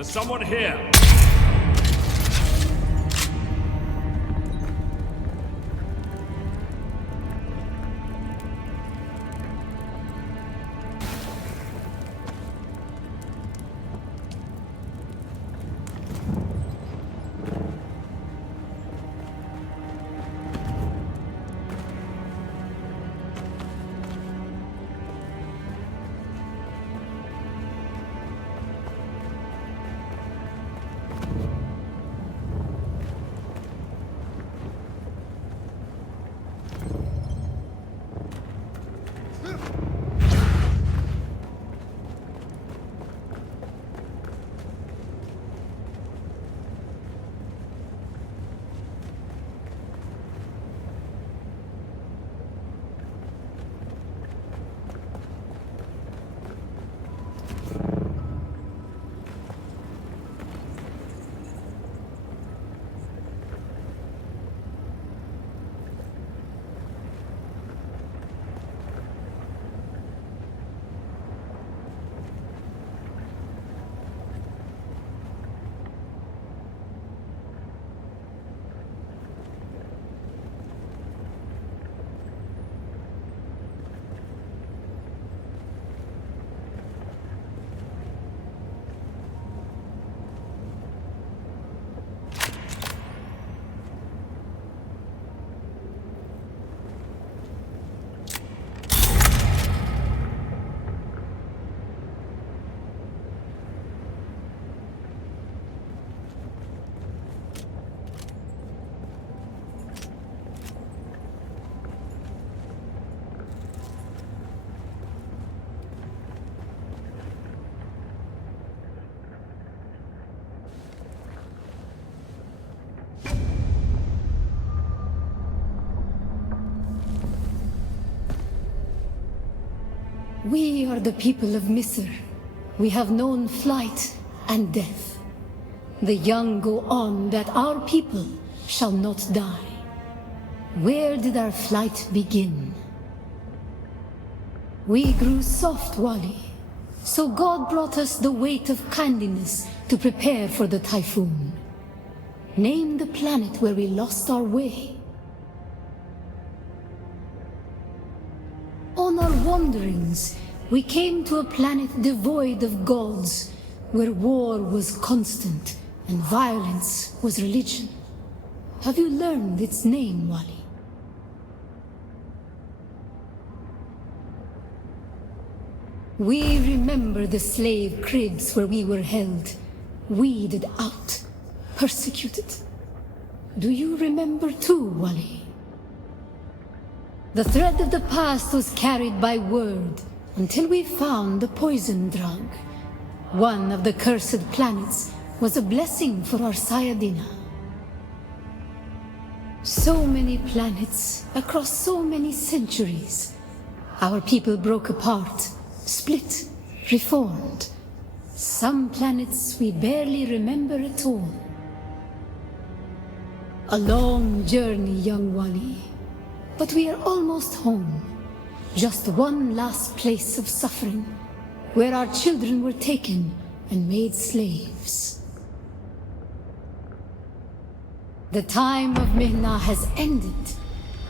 There's someone here! We are the people of Misr. We have known flight and death. The young go on that our people shall not die. Where did our flight begin? We grew soft, Wali. So God brought us the weight of kindliness to prepare for the typhoon. Name the planet where we lost our way. On our wanderings, we came to a planet devoid of gods, where war was constant and violence was religion. Have you learned its name, Wali? We remember the slave cribs where we were held, weeded out, persecuted. Do you remember too, Wali? The thread of the past was carried by word until we found the poison drug. One of the cursed planets was a blessing for our Sayadina. So many planets across so many centuries. Our people broke apart, split, reformed. Some planets we barely remember at all. A long journey, young Wali. But we are almost home. Just one last place of suffering, where our children were taken and made slaves. The time of Mihna has ended.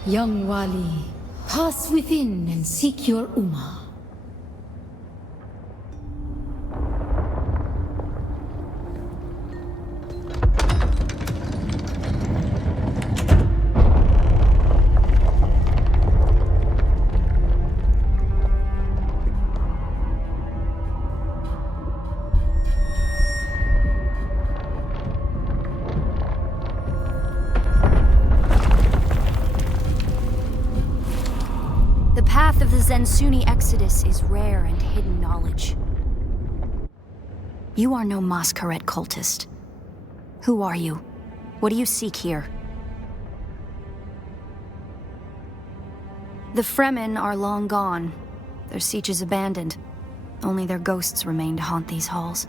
Young Wali, pass within and seek your Ummah. The Zensuni Exodus is rare and hidden knowledge. You are no masquerade cultist. Who are you? What do you seek here? The Fremen are long gone. Their siege is abandoned. Only their ghosts remain to haunt these halls.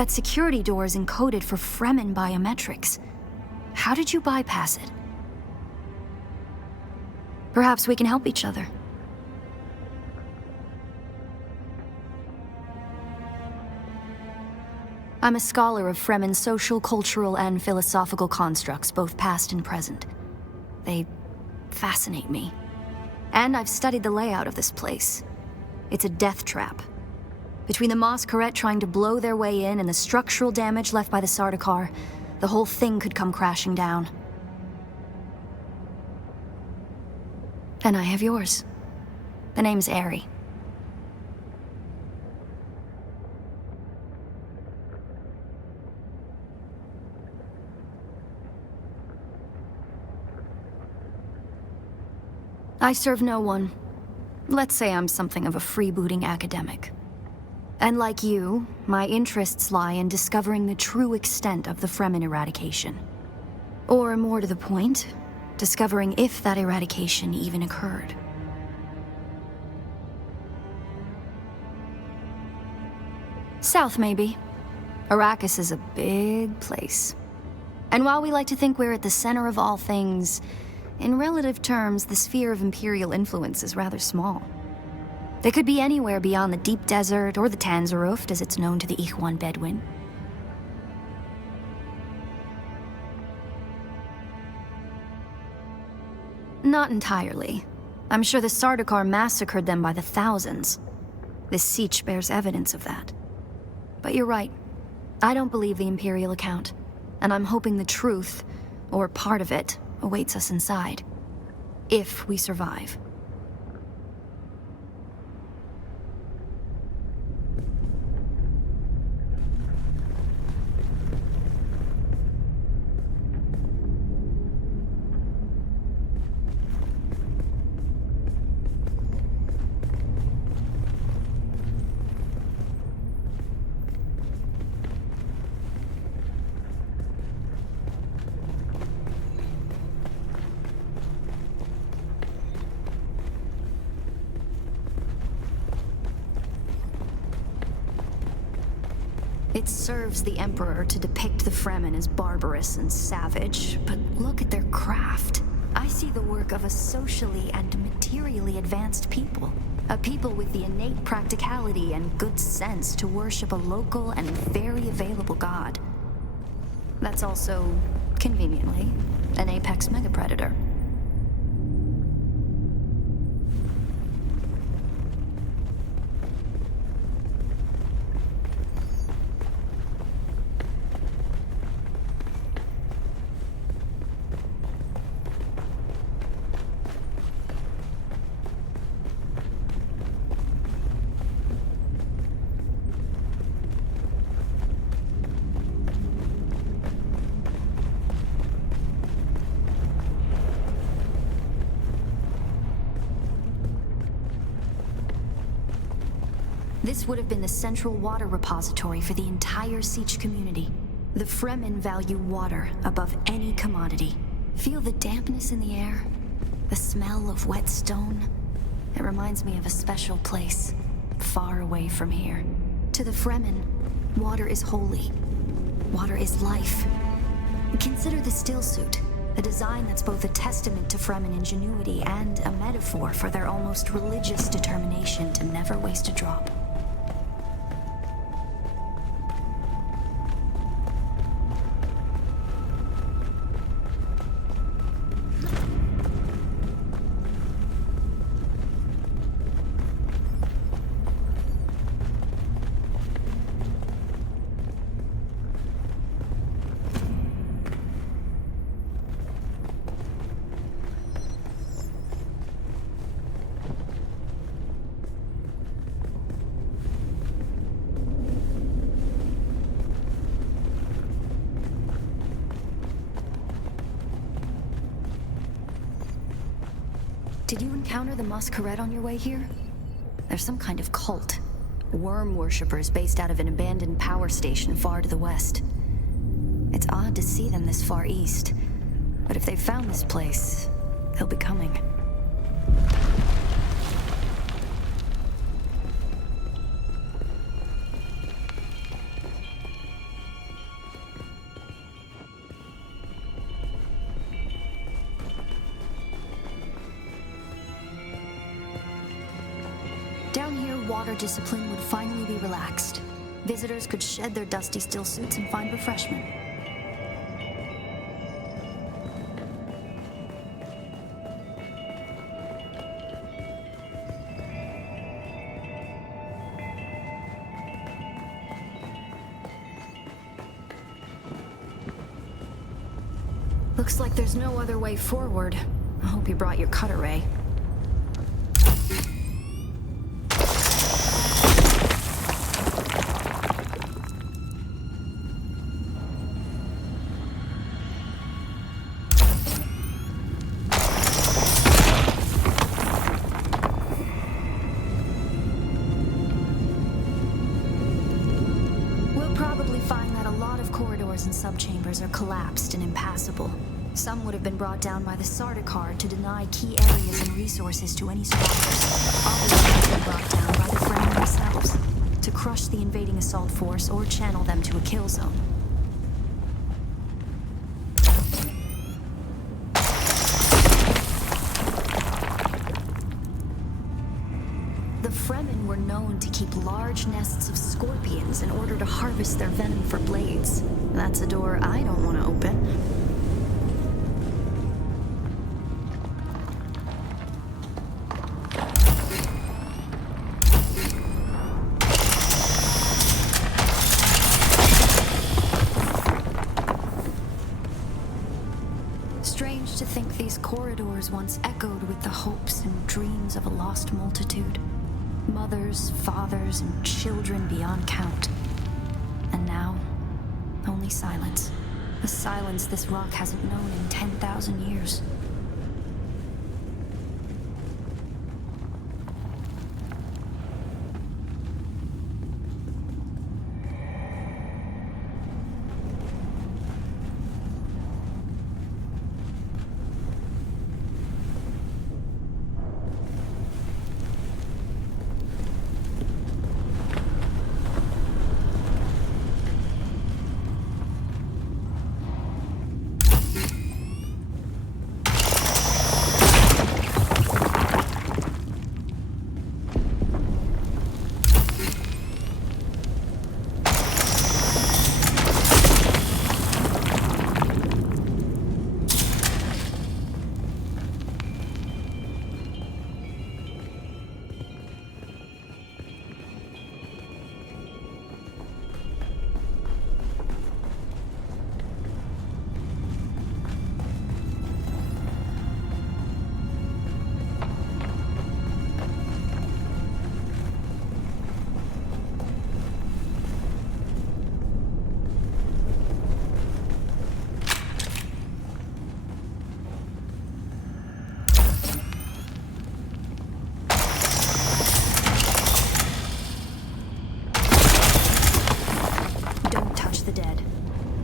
That security door is encoded for Fremen biometrics. How did you bypass it? Perhaps we can help each other. I'm a scholar of Fremen social, cultural, and philosophical constructs, both past and present. They fascinate me. And I've studied the layout of this place. It's a death trap. Between the Masquerade trying to blow their way in and the structural damage left by the Sardaukar, the whole thing could come crashing down. And I have yours. The name's Ari. I serve no one. Let's say I'm something of a freebooting academic. And like you, my interests lie in discovering the true extent of the Fremen eradication. Or more to the point, discovering if that eradication even occurred. South, maybe. Arrakis is a big place. And while we like to think we're at the center of all things, in relative terms, the sphere of Imperial influence is rather small. They could be anywhere beyond the deep desert or the Tanzaruft, as it's known to the Ikhwan Bedouin. Not entirely. I'm sure the Sardaukar massacred them by the thousands. This siege bears evidence of that. But you're right. I don't believe the Imperial account. And I'm hoping the truth, or part of it, awaits us inside. If we survive. It serves the Emperor to depict the Fremen as barbarous and savage, but look at their craft. I see the work of a socially and materially advanced people. A people with the innate practicality and good sense to worship a local and very available god. That's also, conveniently, an apex megapredator. This would have been the central water repository for the entire Siege community. The Fremen value water above any commodity. Feel the dampness in the air? The smell of wet stone? It reminds me of a special place, far away from here. To the Fremen, water is holy. Water is life. Consider the still suit, a design that's both a testament to Fremen ingenuity and a metaphor for their almost religious determination to never waste a drop. Did you encounter the Masquerade on your way here? There's some kind of cult. Worm worshippers based out of an abandoned power station far to the west. It's odd to see them this far east, but if they've found this place, they'll be coming. water discipline would finally be relaxed. Visitors could shed their dusty still suits and find refreshment. Looks like there's no other way forward. I hope you brought your cutter ray. We'll probably find that a lot of corridors and subchambers are collapsed and impassable. Some would have been brought down by the Sardaukar to deny key areas and resources to any survivors. Others have been brought down by the Fremen themselves, to crush the invading assault force or channel them to a kill zone. The Fremen were known to keep large nests of scorpions in order to harvest their venom for blades. That's a door I don't want to open. Strange to think these corridors once echoed with the hopes and dreams of a lost multitude. Mothers, fathers, and children beyond count. And now, only silence. A silence this rock hasn't known in 10,000 years.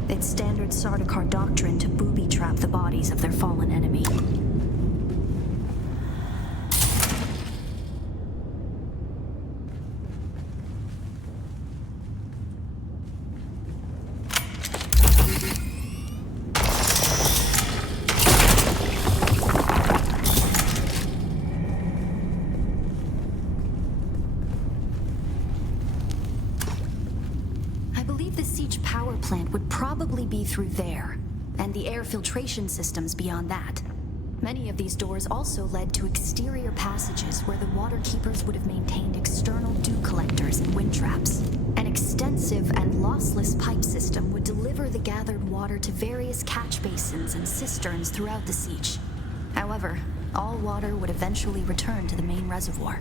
It's standard Sardaukar doctrine to booby-trap the bodies of their fallen enemy. Plant would probably be through there, and the air filtration systems beyond that. Many of these doors also led to exterior passages where the water keepers would have maintained external dew collectors and wind traps. An extensive and lossless pipe system would deliver the gathered water to various catch basins and cisterns throughout the siege. However, all water would eventually return to the main reservoir.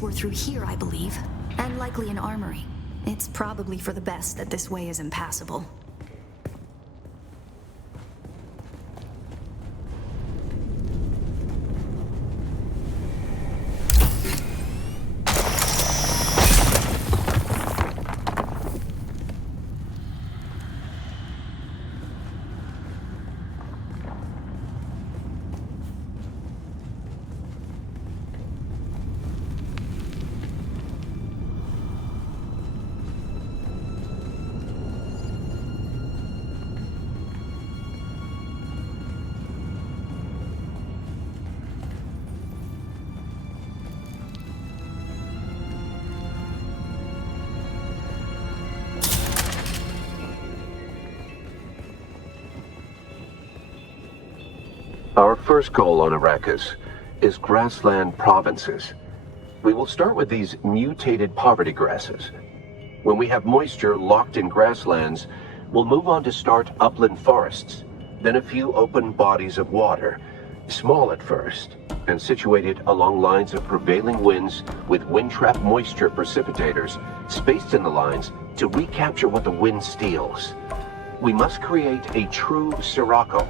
Were through here, I believe, and likely an armory. It's probably for the best that this way is impassable. Our first goal on Arrakis is grassland provinces. We will start with these mutated poverty grasses. When we have moisture locked in grasslands, we'll move on to start upland forests, then a few open bodies of water, small at first, and situated along lines of prevailing winds with wind-trap moisture precipitators spaced in the lines to recapture what the wind steals. We must create a true sirocco,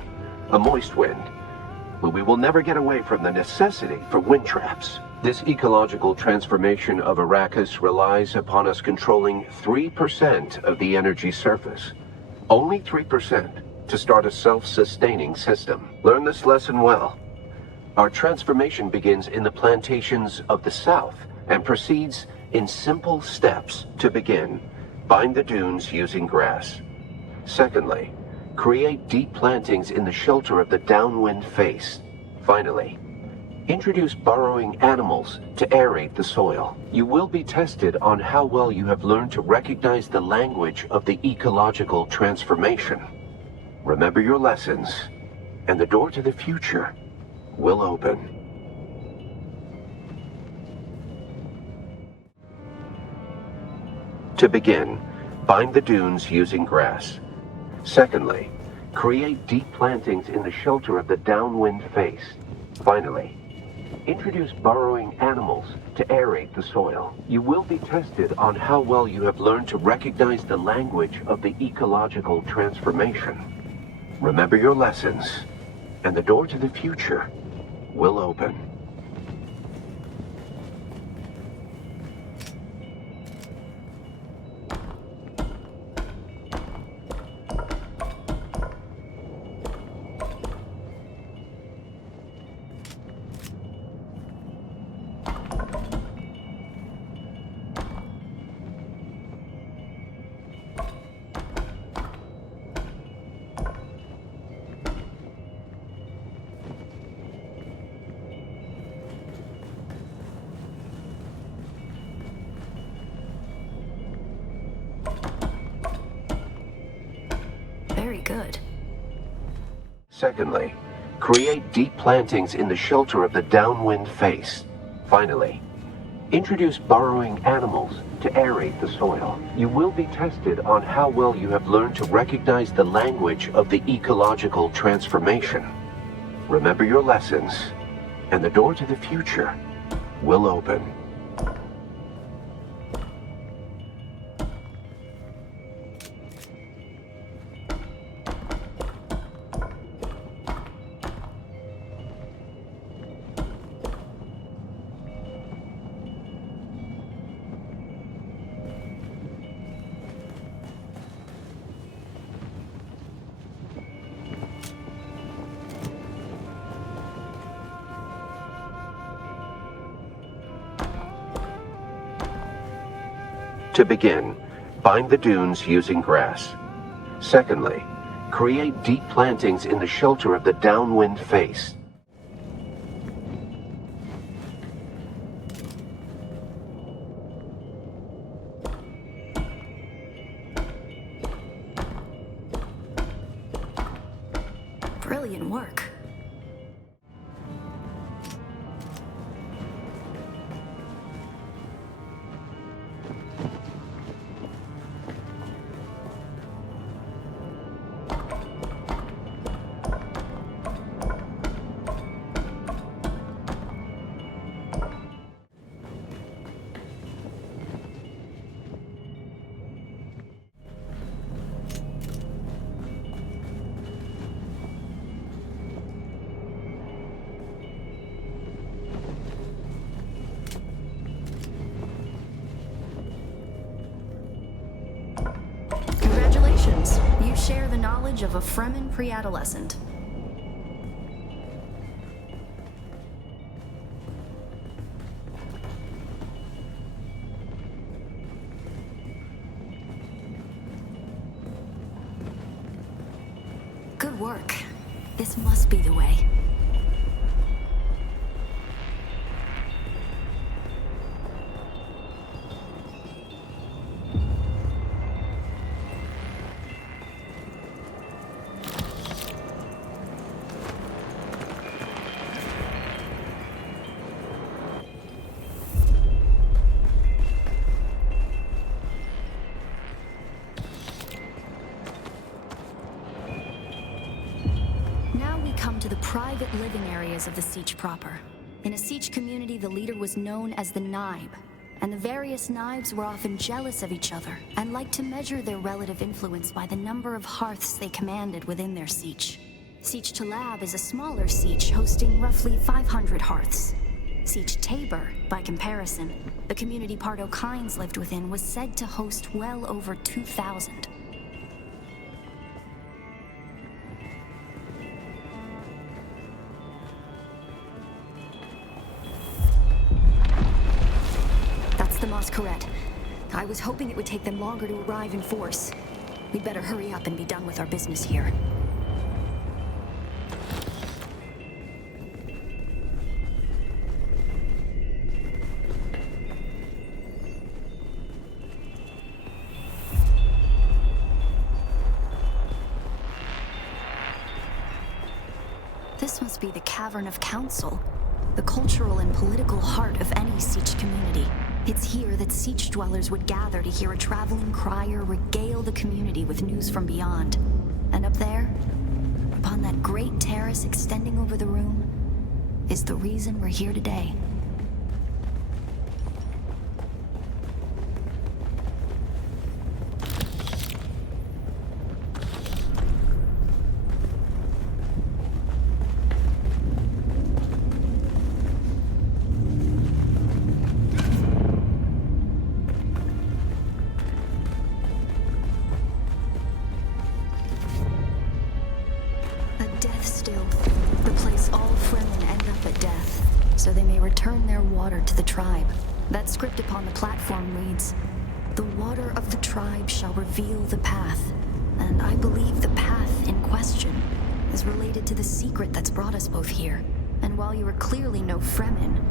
a moist wind, but we will never get away from the necessity for wind traps. This ecological transformation of Arrakis relies upon us controlling 3% of the energy surface. Only 3% to start a self-sustaining system. Learn this lesson well. Our transformation begins in the plantations of the south and proceeds in simple steps to begin. Bind the dunes using grass. Secondly, create deep plantings in the shelter of the downwind face. Finally, introduce burrowing animals to aerate the soil. You will be tested on how well you have learned to recognize the language of the ecological transformation. Remember your lessons, and the door to the future will open. To begin, bind the dunes using grass. Secondly, create deep plantings in the shelter of the downwind face. Finally, introduce burrowing animals to aerate the soil. You will be tested on how well you have learned to recognize the language of the ecological transformation. Remember your lessons, and the door to the future will open. Very good. Secondly, create deep plantings in the shelter of the downwind face. Finally, introduce burrowing animals to aerate the soil. You will be tested on how well you have learned to recognize the language of the ecological transformation. Remember your lessons, and the door to the future will open. To begin, bind the dunes using grass. Secondly, create deep plantings in the shelter of the downwind face. Brilliant work. Congratulations. You share the knowledge of a Fremen pre-adolescent. Good work. This must be the way. private living areas of the Siege proper. In a Siege community, the leader was known as the Naib, and the various Naibs were often jealous of each other and liked to measure their relative influence by the number of hearths they commanded within their Siege. Siege Talab is a smaller Siege hosting roughly 500 hearths. Siege Tabor, by comparison, the community Pardo Kynes lived within, was said to host well over 2,000. That's the Masquerade. I was hoping it would take them longer to arrive in force. We'd better hurry up and be done with our business here. This must be the Cavern of Council, the cultural and political heart of any Siege community. It's here that Siege dwellers would gather to hear a traveling crier regale the community with news from beyond. And up there, upon that great terrace extending over the room, is the reason we're here today. Deathstill, the place all Fremen end up at death, so they may return their water to the tribe. That script upon the platform reads, "The water of the tribe shall reveal the path," and I believe the path in question is related to the secret that's brought us both here. And while you are clearly no Fremen,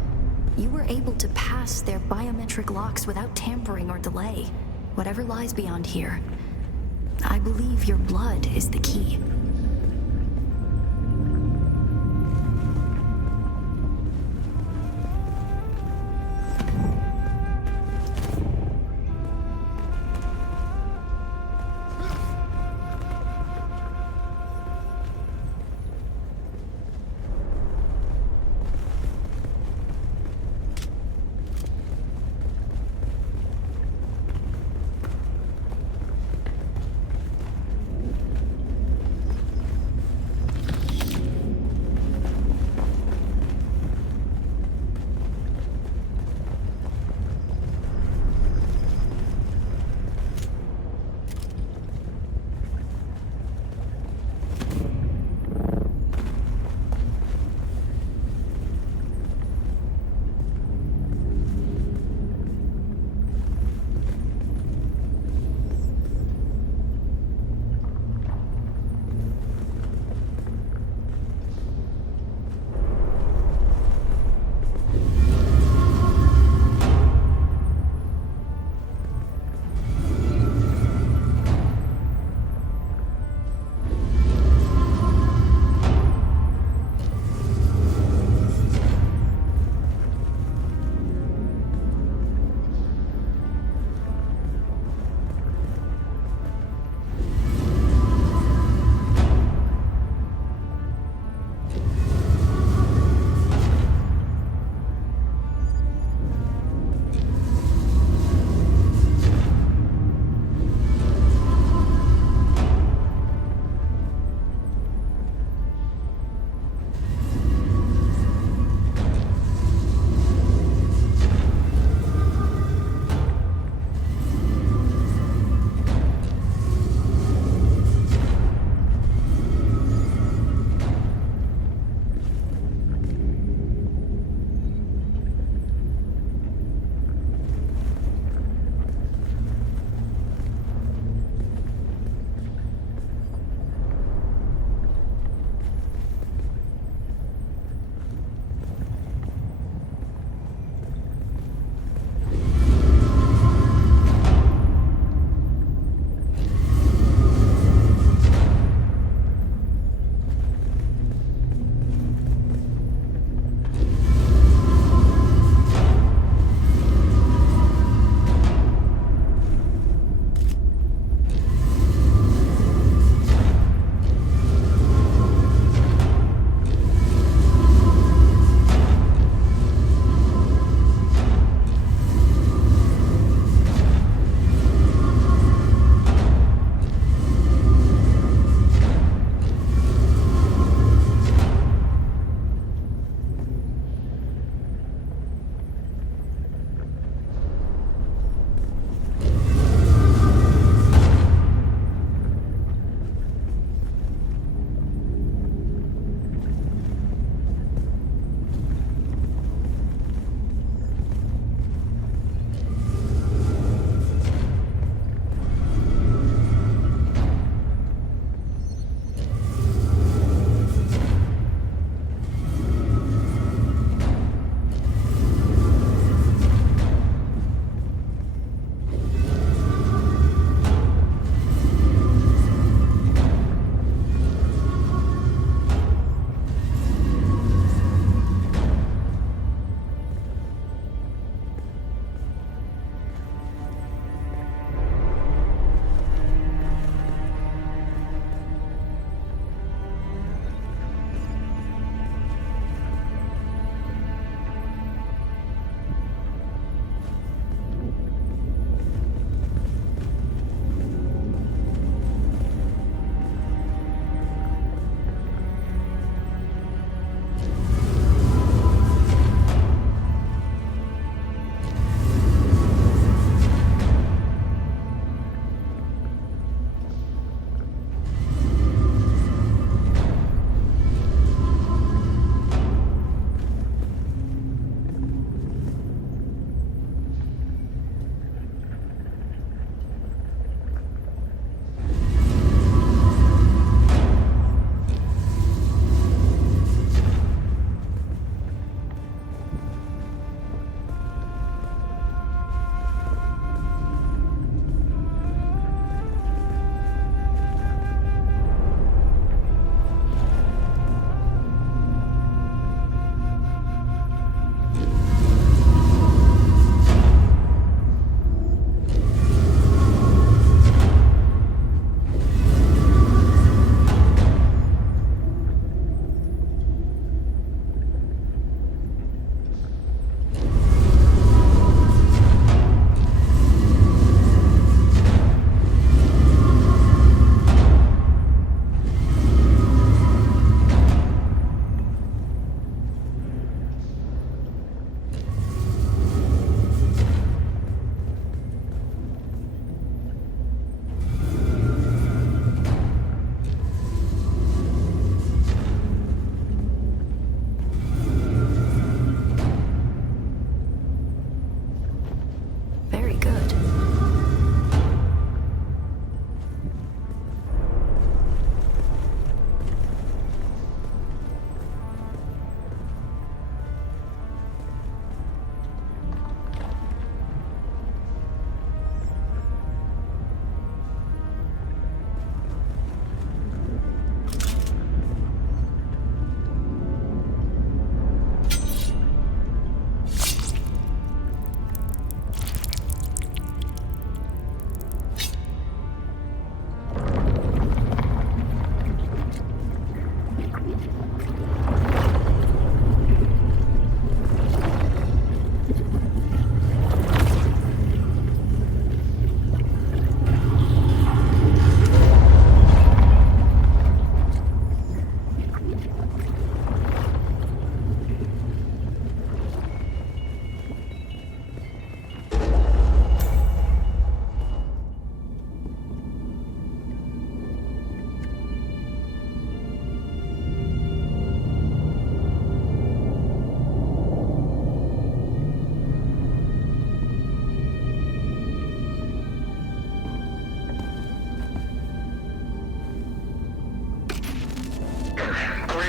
you were able to pass their biometric locks without tampering or delay. Whatever lies beyond here, I believe your blood is the key.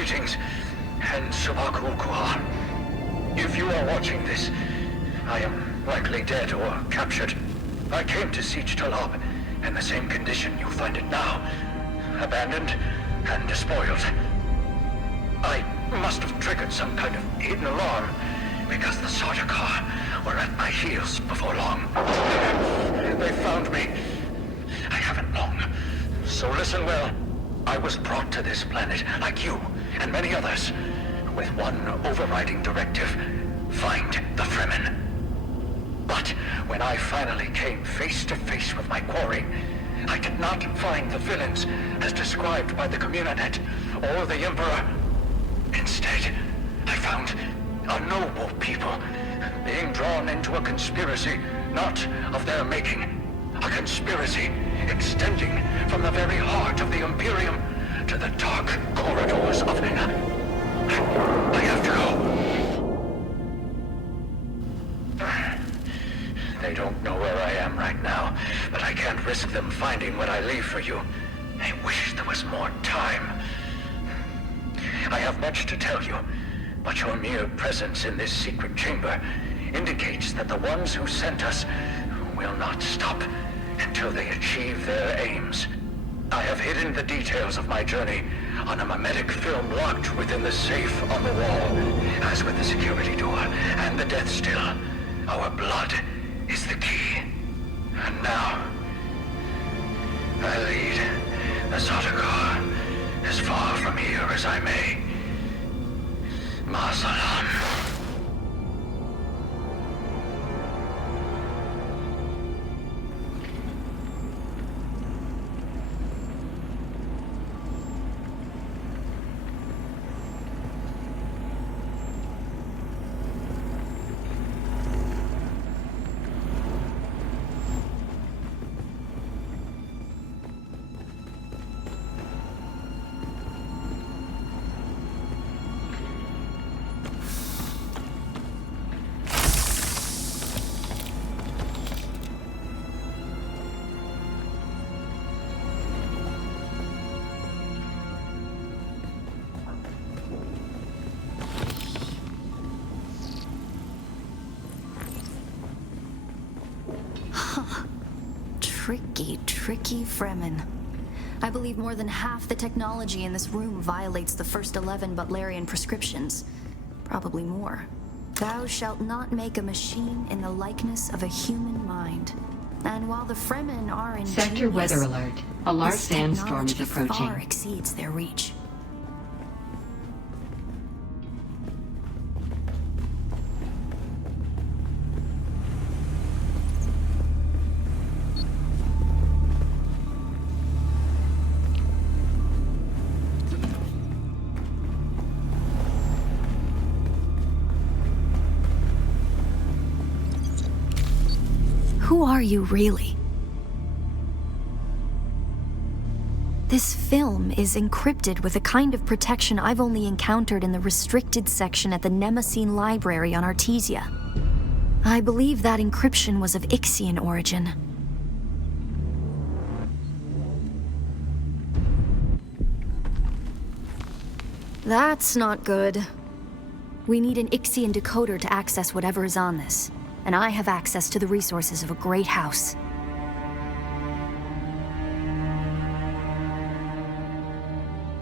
Greetings, and Subakul. If you are watching this, I am likely dead or captured. I came to Siege Talab in the same condition you find it now. Abandoned and despoiled. I must have triggered some kind of hidden alarm, because the Sardaukar were at my heels before long. They found me. I haven't long. So listen well. I was brought to this planet, like you and many others, with one overriding directive: find the Fremen. But when I finally came face to face with my quarry, I did not find the villains as described by the Communinet or the Emperor. Instead, I found a noble people being drawn into a conspiracy not of their making. A conspiracy extending from the very heart of the Imperium to the dark corridors of... I have to go. They don't know where I am right now, but I can't risk them finding what I leave for you. I wish there was more time. I have much to tell you, but your mere presence in this secret chamber indicates that the ones who sent us will not stop until they achieve their aims. I have hidden the details of my journey on a mimetic film locked within the safe on the wall, as with the security door and the deathstill. Our blood is the key. And now, I lead the Sardaukar as far from here as I may. Ma salam. Tricky Fremen. I believe more than half the technology in this room violates the first 11 Butlerian prescriptions. Probably more. Thou shalt not make a machine in the likeness of a human mind. And while the Fremen are ingenious, Sector weather alert. A large sandstorm is approaching. Far exceeds their reach. Who are you, really? This film is encrypted with a kind of protection I've only encountered in the restricted section at the Nemesine Library on Artesia. I believe that encryption was of Ixian origin. That's not good. We need an Ixian decoder to access whatever is on this. And I have access to the resources of a great house.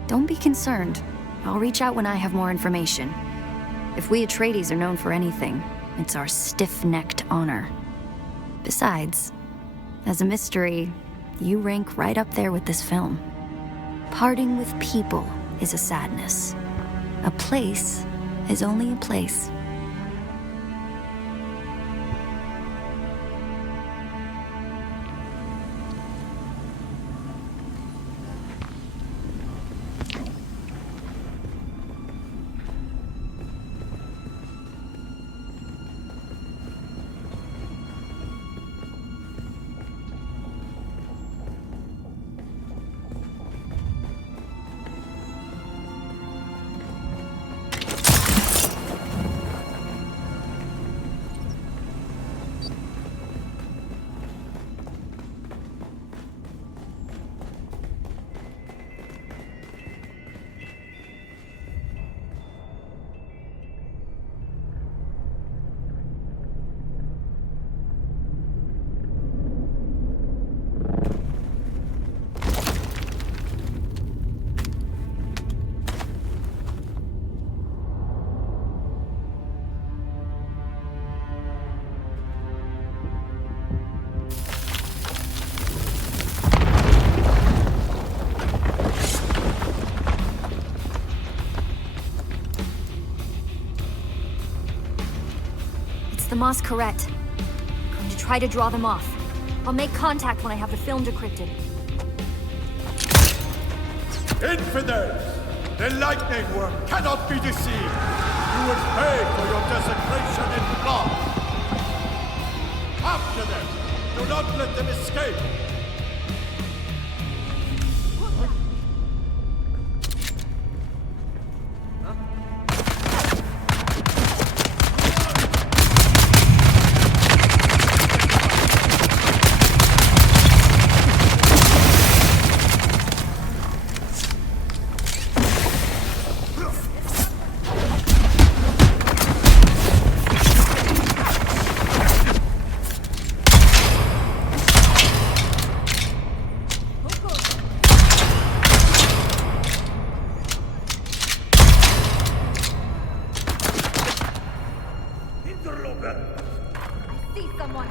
Don't be concerned. I'll reach out when I have more information. If we Atreides are known for anything, it's our stiff-necked honor. Besides, as a mystery, you rank right up there with this film. Parting with people is a sadness. A place is only a place. the Masquerade. I'm going to try to draw them off. I'll make contact when I have the film decrypted. Infidels! The lightning worm cannot be deceived! You will pay for your desecration in blood! Capture them! Do not let them escape! See someone.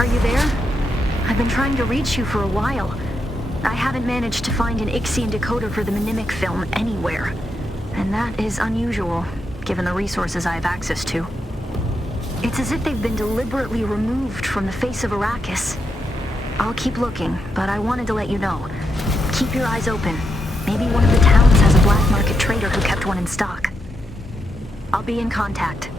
Are you there? I've been trying to reach you for a while. I haven't managed to find an Ixian decoder for the mnemic film anywhere. And that is unusual, given the resources I have access to. It's as if they've been deliberately removed from the face of Arrakis. I'll keep looking, but I wanted to let you know. Keep your eyes open. Maybe one of the towns has a black market trader who kept one in stock. I'll be in contact.